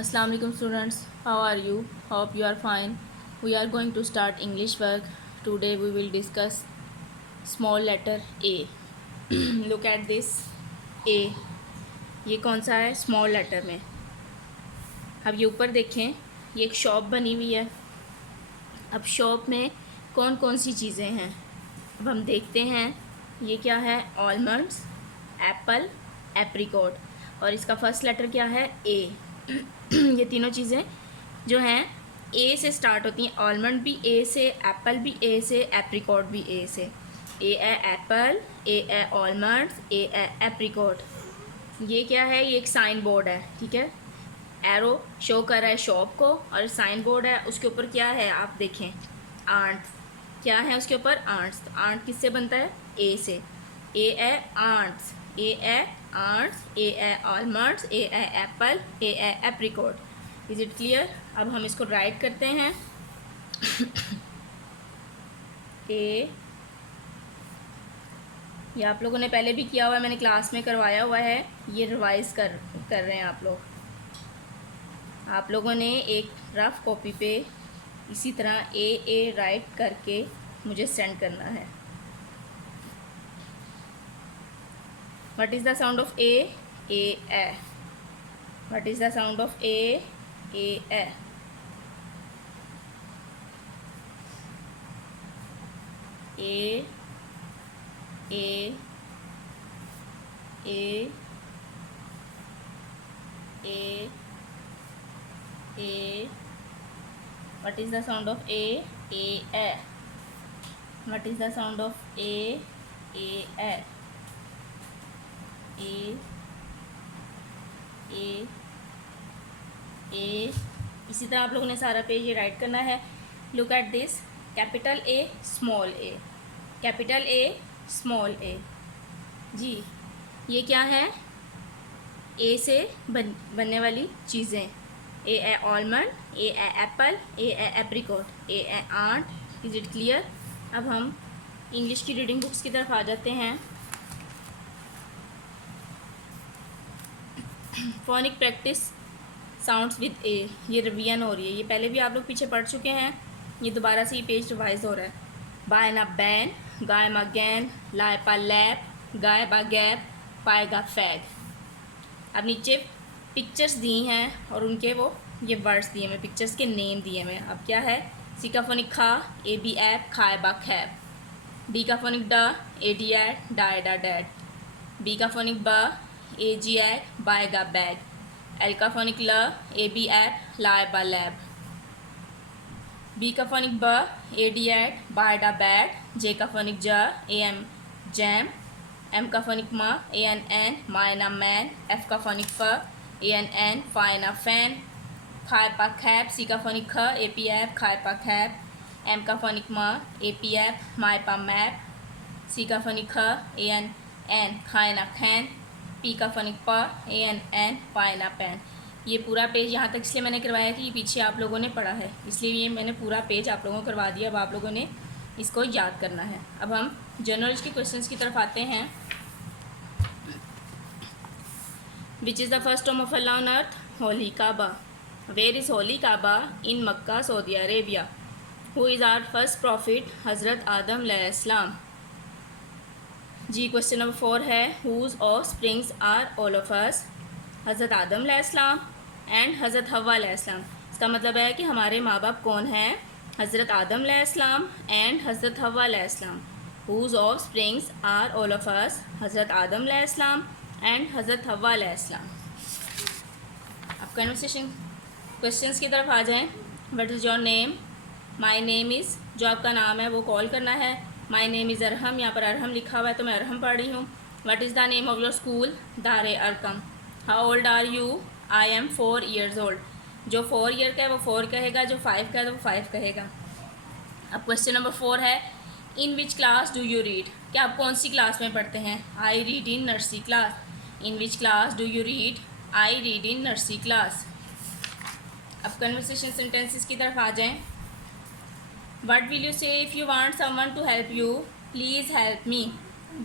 Assalamu alaikum students, how are you? Hope you are fine. We are going to start English work. Today we will discuss small letter A. Look at this A. ये कौन सा है? Small letter में। अब ये ऊपर देखें, ये एक शॉप बनी हुई है। अब शॉप में कौन कौन सी चीज़ें हैं अब हम देखते हैं। ये क्या है? आलमंड्स, एप्पल, एप्रिकॉट, और इसका फर्स्ट लेटर क्या है? ए। ये तीनों चीज़ें जो हैं ए से स्टार्ट होती हैं। आलमंड भी ए से, एप्पल भी ए से, एप्रिकॉट भी ए से। ए है एप्पल, ए है आलमंड्स, ए है एप्रिकॉट। ये क्या है? ये एक साइन बोर्ड है, ठीक है। एरो शो कर रहा है शॉप को, और साइन बोर्ड है, उसके ऊपर क्या है आप देखें, आंट। क्या है उसके ऊपर? आंट्स। तो आंट किससे बनता है? ए से। ए है आंट्स, ए है आंट्स, ए है आलमंड्स, ए है एप्पल, ए है एप्रिकॉट। Is it clear? अब हम इसको राइट करते हैं। ए, ये आप लोगों ने पहले भी किया हुआ है, मैंने क्लास में करवाया हुआ है। ये रिवाइज कर रहे हैं आप लोग। आप लोगों ने एक रफ कॉपी पे इसी तरह ए राइट करके मुझे सेंड करना है। What is the sound of A? A. What is the sound of A? A. A A A A A. What is the sound of A? A. What is the sound of A? A. A. A. A. इसी तरह आप लोगों ने सारा page ये write करना है। Look at this, capital A, small A, capital A, small A. जी, ये क्या है? ए से बनने वाली चीज़ें। ए है आलमंड, ए है एप्पल, ए है एप्रिकॉट, ए है आंट। Is it clear? अब हम इंग्लिश की रीडिंग बुक्स की तरफ आ जाते हैं। फोनिक प्रैक्टिस साउंड्स विद ए, ये रिवीजन हो रही है। ये पहले भी आप लोग पीछे पढ़ चुके हैं, ये दोबारा से ये पेज रिवाइज हो रहा है। बाय ना बैन, गाय मा गैन, लाए पा लैप, गाय बा गैप, पाएगा फैग। अब नीचे पिक्चर्स दी हैं और उनके वो ये वर्ड्स दिए हैं, पिक्चर्स के नेम दिए हैं। अब क्या है? सी का फोनिक खा, ए बी ऐप, खाए बा खैब। डी का फोनिक ड, ए डी ऐट, डाए डा डैड। बी का फोनिक ब, ए जी ऐट, बाएगा बैग। एल का फोनिक ल, ए बी ऐप, लाए बा लैब। बी का फोनिक ब, ए डी ऐट, बाए डा बैड। जे का फोनिक ज, ए एम जैम। एम का फोनिक म, ए एन मायना मैन। एफ का फोनिक फ, ए एन फाइना फैन। खाए पा खैप, सी का फोनिक ख, ए पी ऐप, खाए पा खैप। एम का फोनिक म, ए पी ऐप, माए पा मैप। सी का फोनिक ख, ए एन खाए ना खैन। पी का फोनिक प, ए एन पाए ना पैन। ये पूरा पेज यहाँ तक इसलिए मैंने करवाया कि ये पीछे आप लोगों ने पढ़ा है, इसलिए ये मैंने पूरा पेज आप लोगों को करवा दिया। अब आप लोगों ने इसको याद करना है। अब हम जनरल के क्वेश्चंस की तरफ आते हैं। Which is the first home of Allah on earth? Holy Kaaba. Where is Holy Kaaba? In Makkah, Saudi Arabia. Who is our first prophet? Hazrat Adam alayhi salam. Ji, question number 4 है, whose offsprings are all of us? हज़रत आदम अलैहिस्सलाम and हज़रत हव्वा अलैहिस्सलाम। इसका मतलब है कि हमारे माँ बाप कौन हैं? हज़रत आदम अलैहिस्सलाम एंड हज़रत हव्वा अलैहिस्सलाम। whose offsprings are all of us? हज़रत आदम अलैहिस्सलाम एंड हज़रत हव्वा अलैहिस्सलाम। अब कन्वर्सेशन क्वेश्चंस की तरफ आ जाएं। What is your name? My name is, जो आपका नाम है वो कॉल करना है। माय नेम इज़ अरहम, यहाँ पर अरहम लिखा हुआ है तो मैं अरहम पढ़ रही हूँ। What is the name of your school? Dare Arqam. How old are you? I am 4 years old। जो 4 year का है वो 4 कहेगा, जो 5 का है तो वो 5 कहेगा। अब क्वेश्चन नंबर 4 है, in which class do you read? क्या आप कौन सी क्लास में पढ़ते हैं? I read in nursery class. In which class do you read? I read in nursery class. अब कन्वर्सेशन सेंटेंसेस की तरफ आ जाएं। What will you say if you want someone to help you? Please help me.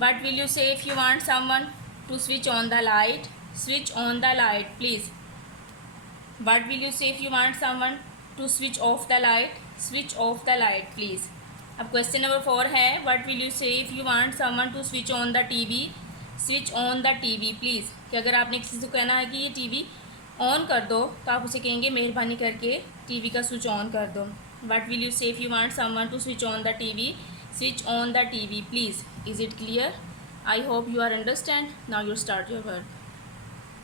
What will you say if you want someone to switch on the light? Switch on the light, please. What will you say if you want someone to switch off the light? Switch off the light, please. अब question number 4 है, what will you say if you want someone to switch on the TV? Switch on the TV please. कि अगर आपने किसी से कहना है कि ये टीवी ऑन कर दो, तो आप उसे कहेंगे मेहरबानी करके टीवी का स्विच ऑन कर दो. What will you say if you want someone to switch on the TV? Switch on the TV please. Is it clear? I hope you are understand. Now you start your work.